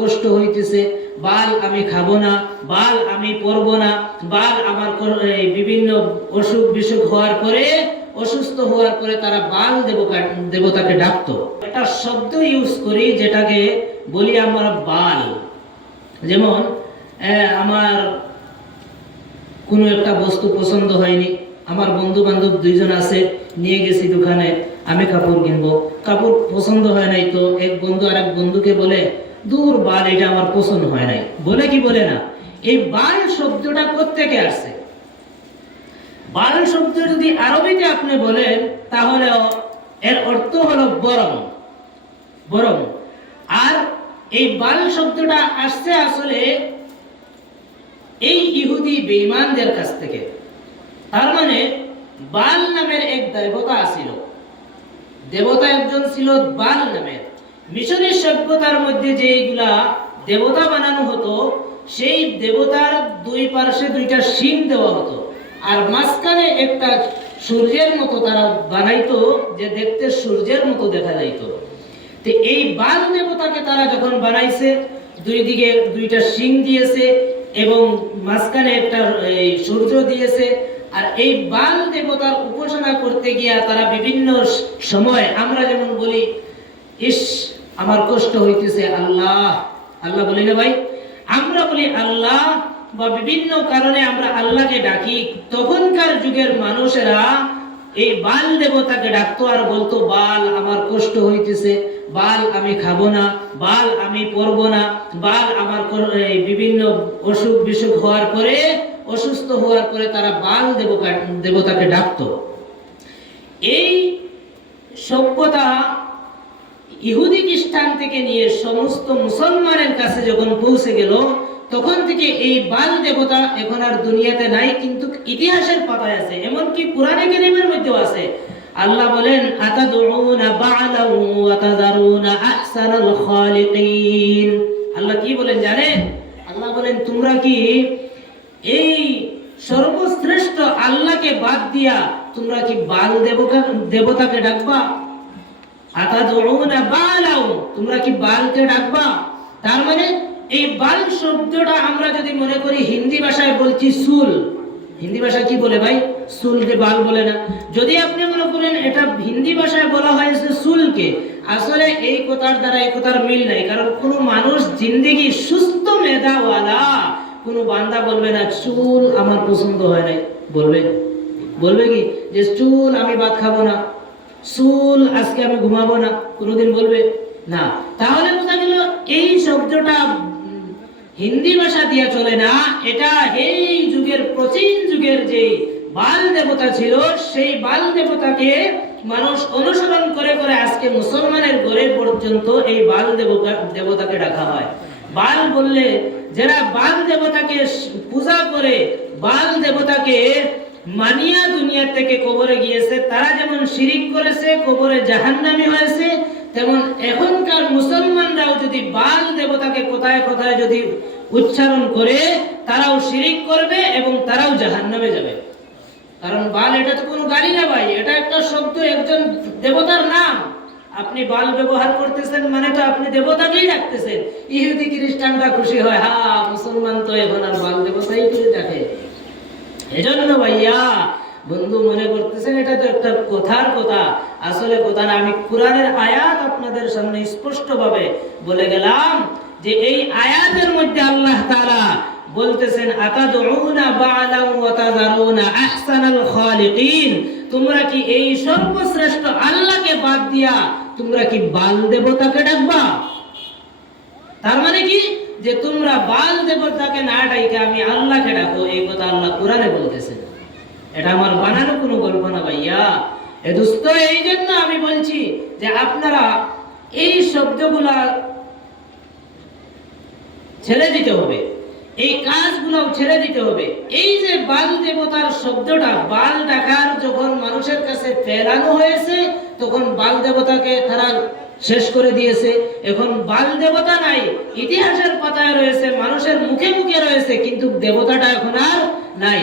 কষ্ট হইতেছে, বাল আমি খাবো না, বাল আমি পরবো না, বাল আমার বিভিন্ন অসুখ বিসুখ হওয়ার পরে, অসুস্থ হওয়ার পরে তারা বাল দেবতাকে ডাকতো। একটা শব্দ ইউজ করি যেটাকে বলি আমরা বাল। যেমন আমার কোনো একটা বস্তু পছন্দ হয়নি, আমার বন্ধু বান্ধব দুইজন আছে, নিয়ে গেছি দোকানে, আমি কাপড় কিনবো, কাপড় পছন্দ হয় নাই, তো এক বন্ধু আরেক বন্ধুকে বলে, দূর বাল, এটা আমার পছন্দ হয় নাই, বলে কি বলে না? এই বাল শব্দটা কোত্থেকে আসছে? বাল শব্দ যদি আরবিতে আপনি বলেন তাহলে এর অর্থ হলো বরং, বরং। আর এই বাল শব্দটা আসছে আসলে এই ইহুদি বেঈমানদের কাছ থেকে। তার মানে বাল নামের এক দেবতা ছিল, দেবতা একজন ছিল বাল নামের। মিশরের সভ্যতার মধ্যে যেগুলা দেবতা বানানো হতো, সেই দেবতার দুই পার্শ্বে দুইটা শিং দেওয়া হতো, আর মাঝখানে একটা সূর্যের মতো তারা বানাইতো, যে দেখতে সূর্যের মতো দেখা যাইতো। তো এই বাল দেবতাকে তারা যখন বানাইছে, দুই দিকে দুইটা শিং দিয়েছে এবং মাঝখানে একটা সূর্য দিয়েছে। আর এই বাল দেবতার উপাসনা করতে গিয়া তারা বিভিন্ন সময়, আমরা যেমন বলি, ইস আমার কষ্ট হইতেছে, আল্লাহ, আল্লাহ বলি না ভাই, আমরা বলি আল্লাহ, বা বিভিন্ন কারণে আমরা আল্লাহকে ডাকি। তখনকার যুগের মানুষেরা এই বাল দেবতাকে ডাকতো আর বলতো, বাল আমার কষ্ট হইতেছে, বাল আমি খাবো না, বাল আমি পরবো না, বাল আমার বিভিন্ন অসুখ বিসুখ হওয়ার পরে, অসুস্থ হওয়ার পরে তারা বাল দেবতাকে ডাকতো। এই সভ্যতা ইহুদি খ্রিস্টান থেকে নিয়ে সমস্ত মুসলমানের কাছে যখন পৌঁছে গেল, তখন থেকে এই বাল দেবতা এখন আর দুনিয়াতে নাই, কিন্তু ইতিহাসের পাতায় আছে, এমনকি কোরআনে কারীমের মধ্যেও আছে। আল্লাহ বলেন, আতাদউনা বা'লাউ ওয়া তাযারুনা আহসানাল খালিকিন। আল্লাহ কি বলেন জানেন? আল্লাহ বলেন, তোমরা কি এই সর্বশ্রেষ্ঠ আল্লাহকে বাদ দিয়া তোমরা কি বাল দেবতাকে ডাকবা? আতাদউনা বা'লাউ, তোমরা কি বালকে ডাকবা? তার মানে এই বাল শব্দটা আমরা যদি মনে করি হিন্দি ভাষায় বলছি সুল, হিন্দি ভাষা কি বলে ভাই? সুলকে বাল বলে না। যদি আপনি মনে করেন এটা হিন্দি ভাষায় বলা হয়েছে সুলকে, আসলে এই কথার দ্বারা এই কথার মিল নাই। কারণ কোনো মানুষ জিন্দেগি সুস্থ মেধাওয়ালা কোনো বান্দা বলবে না চুল আমার পছন্দ হয় নাই, বলবে? বলবে কি যে চুল আমি ভাত খাবো না, চুল আজকে আমি ঘুমাবো না, কোনোদিন বলবে না। তাহলে বোঝা গেল এই শব্দটা হিন্দি ভাষা দিয়ে চলে না, এটা এই যুগের প্রাচীন যুগের যে বাল দেবতা ছিল, সেই বাল দেবতাকে মানুষ অনুসরণ করে করে আজকে মুসলমানের ঘরে পর্যন্ত এই বাল দেবতাকে ডাকা হয়। বাল বললে যারা বাল দেবতাকে পূজা করে, বাল দেবতাকে মানিয়া দুনিয়া থেকে কবরে গিয়েছে, তারা যেমন শিরিক করেছে, কবরে জাহান্নামী হয়েছে, তেমন এখনকার মুসলমানরাও যদি বাল দেবতাকে কোথায় কোথায় যদি উচ্চারণ করে, তারাও শিরিক করবে এবং তারাও জাহান্নামে যাবে। কারণ বাল এটা তো কোনো গালি না ভাই, এটা একটা শব্দ, একজন দেবতার নাম। আপনি বাল ব্যবহার করতেছেন মানে তো আপনি দেবতাকেই ডাকতেছেন। ইহুদি খ্রিস্টানরা খুশি হয়, হ্যাঁ মুসলমান তো এখন আর বাল দেবতাই করে ডাকে। এজন্য ভাইয়া বন্ধু মনে করতেছেন এটা তো একটা কথার কথা, আসলে কথা না। আমি কোরআনের আয়াত আপনাদের সামনে স্পষ্টভাবে বলে গেলাম যে এই আয়াতের মধ্যে আল্লাহ তাআলা বলতেছেন, আতাদউনা বা'লাউ ওয়া তাযারুনা আহসানাল খালিকিন, তোমরা কি এই সর্বশ্রেষ্ঠ আল্লাহকে বাদ দিয়া তোমরা কি বাল দেবতাকে ডাকবা? তার মানে কি যে তোমরা বাল দেবতাকে না ডাইকে আমি আল্লাহকে ডাকো, এই কথা আল্লাহ কোরআনে বলতেছেন। এটা আমার বানানো কোনো গল্প না ভাইয়া। এ দোস্ত, এই জন্য আমি বলছি যে আপনারা এই শব্দগুলা ছেড়ে দিতে হবে, এই কাজগুলো ছেড়ে দিতে হবে। এই যে বাল দেবতার শব্দটা, বাল ডাকার যখন মানুষের কাছে ফেরানো হয়েছে, তখন বাল দেবতাকে তারা শেষ করে দিয়েছে। এখন বাল দেবতা নাই, ইতিহাসের পাতায় রয়েছে, মানুষের মুখে মুখে রয়েছে, কিন্তু দেবতাটা এখন আর নাই।